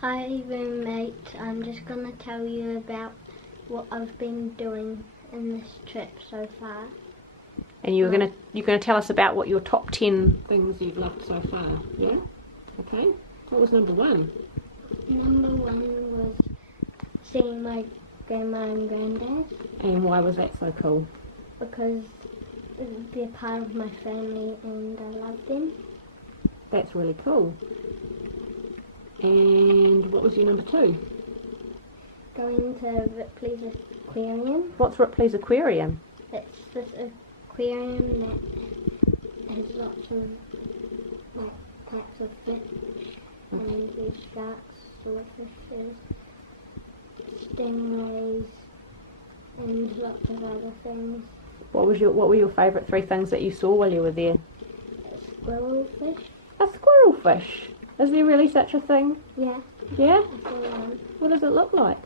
Hi roommate, I'm just going to tell you about what I've been doing in this trip so far. And you're gonna tell us about what your top 10 things you've loved so far, yeah? Okay. What was number 1? Number 1 was seeing my grandma and granddad. And why was that so cool? Because they're part of my family and I love them. That's really cool. And what was your number 2? Going to Ripley's Aquarium. What's Ripley's Aquarium? It's this aquarium that has lots of types of fish. And there's sharks, swordfishes, stingrays, and lots of other things. What were your favourite 3 things that you saw while you were there? A squirrelfish. A squirrelfish. Is there really such a thing? Yeah. Yeah? I saw one. What does it look like?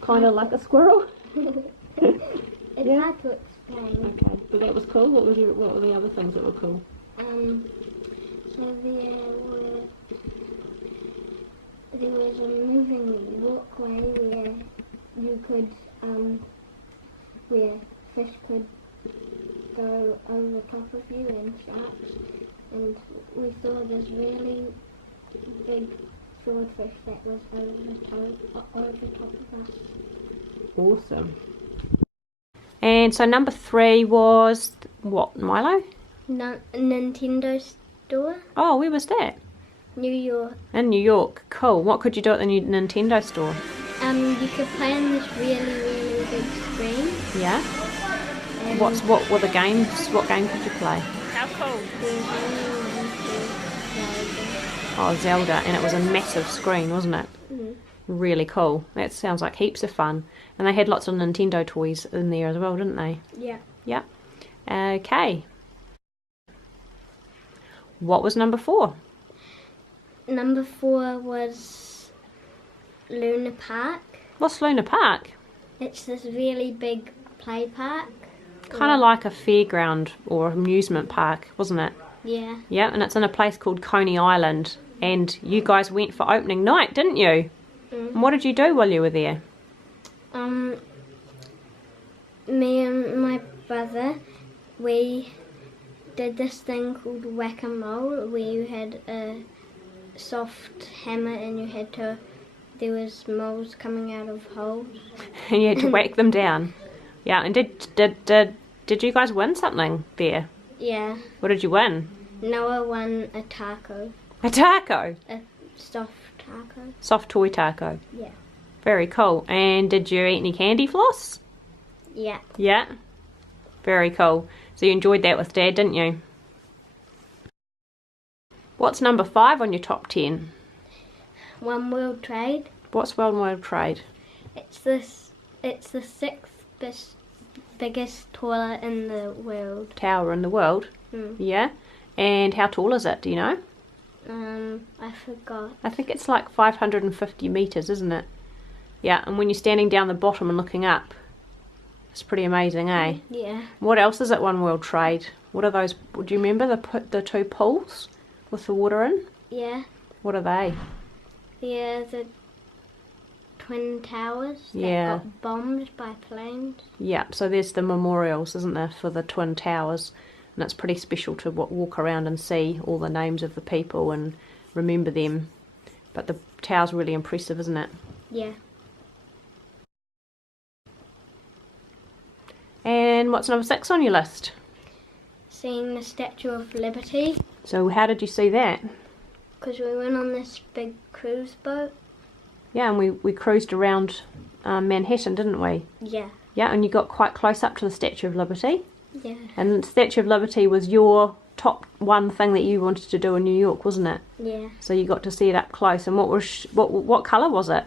Kind of like a squirrel? It's Yeah. hard to explain. Okay, but that was cool. What were the other things that were cool? So there was a moving walkway where you could where fish could go over top of you and sharks, and we saw this really big swordfish that was over top of us. Awesome. And so number 3 was what, Mylo? Nintendo store, Oh, where was that? New York. In New York. Cool. What could you do at the new Nintendo store? You could play on this really big screen. Yeah. And What were the games? What game could you play? How cool. there was only one to Oh, Zelda, and it was a massive screen, wasn't it? Mhm. Really cool. That sounds like heaps of fun. And they had lots of Nintendo toys in there as well, didn't they? Yeah. Yeah. Okay. What was number 4? Number 4 was Luna Park. What's Luna Park? It's this really big play park. Kind of like a fairground or amusement park, wasn't it? Yeah. Yeah, and it's in a place called Coney Island. And you guys went for opening night, didn't you? And what did you do while you were there? Me and my brother, we did this thing called whack-a-mole, where you had a soft hammer and you had to, there was moles coming out of holes. And you had to whack them down. Yeah, and did you guys win something there? Yeah. What did you win? Noah won a taco, A taco. a soft taco. Soft toy taco. Yeah. Very cool. And did you eat any candy floss? Yeah. Yeah. Very cool. So you enjoyed that with Dad, didn't you? What's number 5 on your top 10? One World Trade. What's One World Trade? It's the 6th biggest toilet in the world. Tower in the world? Yeah. And how tall is it, do you know? I forgot. I think it's like 550 metres, isn't it? Yeah, and when you're standing down the bottom and looking up, it's pretty amazing, eh? Yeah. What else is at One World Trade? What are those? Do you remember the 2 pools with the water in? Yeah. What are they? Yeah, the Twin Towers that Yeah. got bombed by planes. Yeah, so there's the memorials, isn't there, for the Twin Towers. And it's pretty special to walk around and see all the names of the people and remember them. But the tower's really impressive, isn't it? Yeah. And what's number 6 on your list? Seeing the Statue of Liberty, So how did you see that? because we went on this big cruise boat. Yeah, and we cruised around Manhattan, didn't we? Yeah. Yeah, and you got quite close up to the Statue of Liberty. Yeah. And the Statue of Liberty was your top 1 thing that you wanted to do in New York, wasn't it? Yeah. So you got to see it up close. And what colour was it?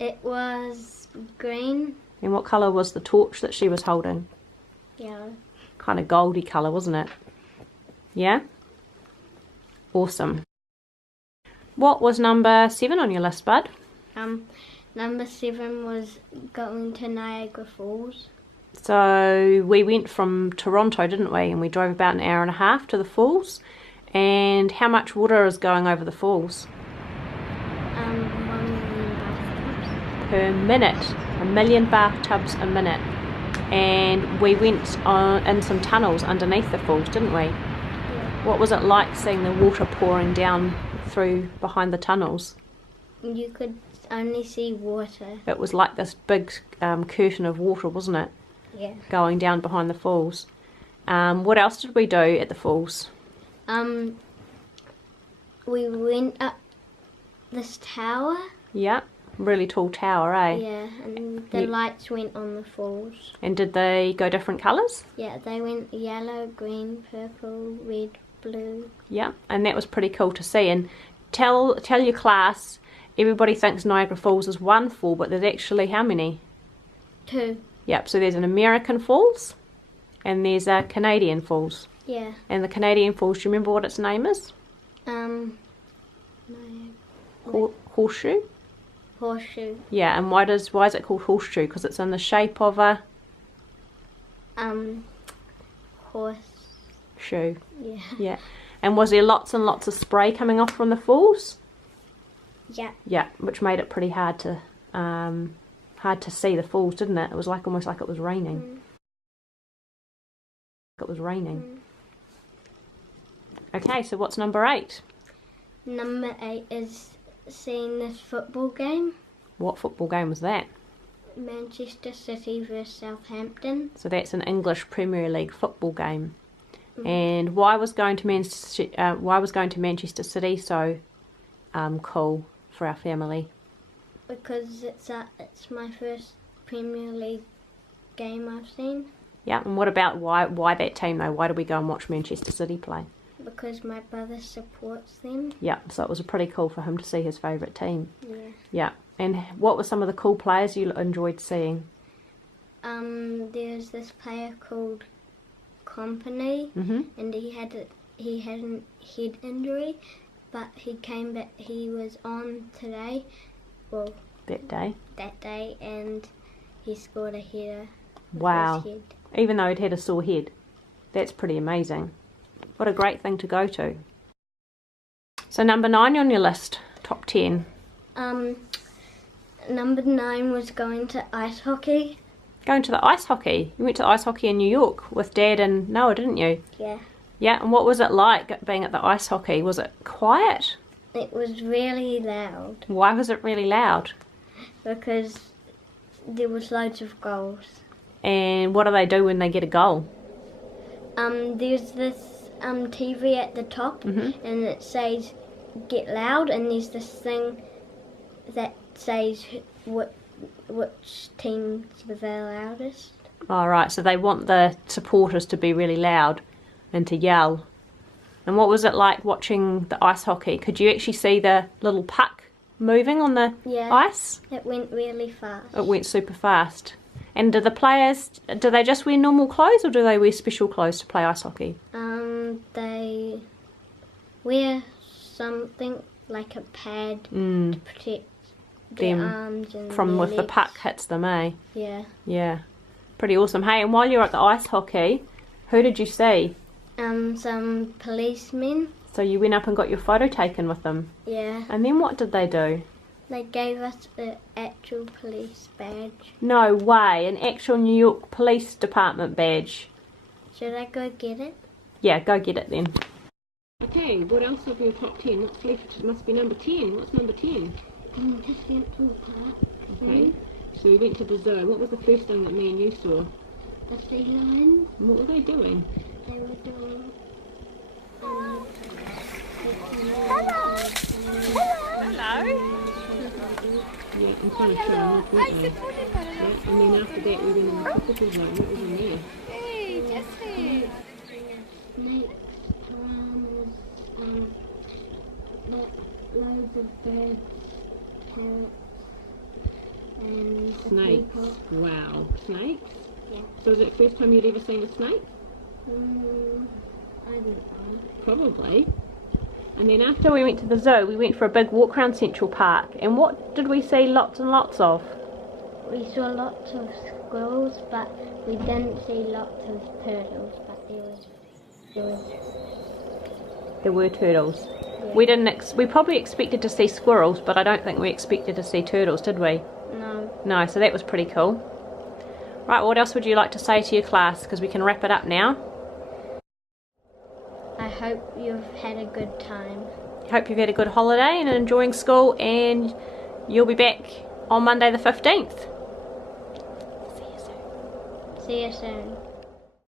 It was green. And what colour was the torch that she was holding? Yellow. Kind of goldy colour, wasn't it? Yeah? Awesome. What was number 7 on your list, bud? Number 7 was going to Niagara Falls. So we went from Toronto, didn't we? And we drove about an hour and a half to the falls. And how much water is going over the falls? 1 million bathtubs. Per minute. 1 million bathtubs a minute. And we went in some tunnels underneath the falls, didn't we? Yeah. What was it like seeing the water pouring down through behind the tunnels? You could only see water. It was like this big curtain of water, wasn't it? Yeah. Going down behind the falls. What else did we do at the falls? We went up this tower. Yeah, really tall tower, eh? Yeah, and the lights went on the falls. And did they go different colours? Yeah, they went yellow, green, purple, red, blue. Yeah, and that was pretty cool to see. And tell your class, everybody thinks Niagara Falls is one fall, but there's actually how many? 2. Yep, so there's an American Falls and there's a Canadian Falls. Yeah. And the Canadian Falls, do you remember what its name is? No. Horseshoe? Horseshoe. Yeah, and why is it called horseshoe? Because it's in the shape of a Horse. shoe. Yeah. Yeah. And was there lots and lots of spray coming off from the falls? Yeah. Yeah, which made it pretty hard to see the falls, didn't it? It was like almost like it was raining. It was raining. Okay, so what's number 8? Number 8 is seeing this football game. What football game was that? Manchester City versus Southampton. So that's an English Premier League football game. And why was going to Manchester City so cool for our family? Because it's my first Premier League game I've seen. Yeah, and what about why that team though? Why did we go and watch Manchester City play? Because my brother supports them. Yeah, so it was pretty cool for him to see his favourite team. Yeah. Yeah, and what were some of the cool players you enjoyed seeing? There's this player called Company, and he had an head injury, but he came back. He was on today, well, That day. and he scored a header. With Wow. his head. Even though he'd had a sore head. That's pretty amazing. What a great thing to go to. So number 9 on your list, top 10. Number 9 was going to ice hockey. Going to the ice hockey. You went to ice hockey in New York with Dad and Noah, didn't you? Yeah. Yeah, and what was it like being at the ice hockey? Was it quiet? It was really loud Why was it really loud? because there was loads of goals. And what do they do when they get a goal? There's this TV at the top, and it says "Get loud," and there's this thing that says which teams were the loudest. All right, so they want the supporters to be really loud and to yell. And what was it like watching the ice hockey? Could you actually see the little puck moving on the ice? It went really fast. It went super fast. And do the players, do they just wear normal clothes or do they wear special clothes to play ice hockey? They wear something like a pad to protect their arms and from their if the legs. puck hits them, eh? Yeah. Yeah. Pretty awesome. Hey, and while you were at the ice hockey, who did you see? Some policemen. So you went up and got your photo taken with them. Yeah. And then what did they do? They gave us an actual police badge. No way, an actual New York Police Department badge. Should I go get it? Yeah, go get it then. Okay, what else of your top 10? What's left? It must be number 10. What's number 10? Just went to the park. Okay, so we went to the zoo. What was the first thing that me and you saw? The sea lions. And what were they doing? They were doing. Hello. Yeah, I'm trying to show them off, weren't they? Yeah, and then after that we went in the tropical zone. What was in there? Hey, Jessie. Snakes, piranhas, loads of birds, parrots, and a Snakes. peacock. Wow. Snakes? Yeah. So is it the first time you'd ever seen a snake? I don't know. Probably. And then after we went to the zoo, we went for a big walk around Central Park. And what did we see lots and lots of? We saw lots of squirrels, but we didn't see lots of turtles. But there was There were turtles. Yeah. We didn't. We probably expected to see squirrels, but I don't think we expected to see turtles, did we? No. No, so that was pretty cool. Right, what else would you like to say to your class? Because we can wrap it up now. I hope you've had a good time. Hope you've had a good holiday and enjoying school, and you'll be back on Monday the 15th. See you soon. See you soon.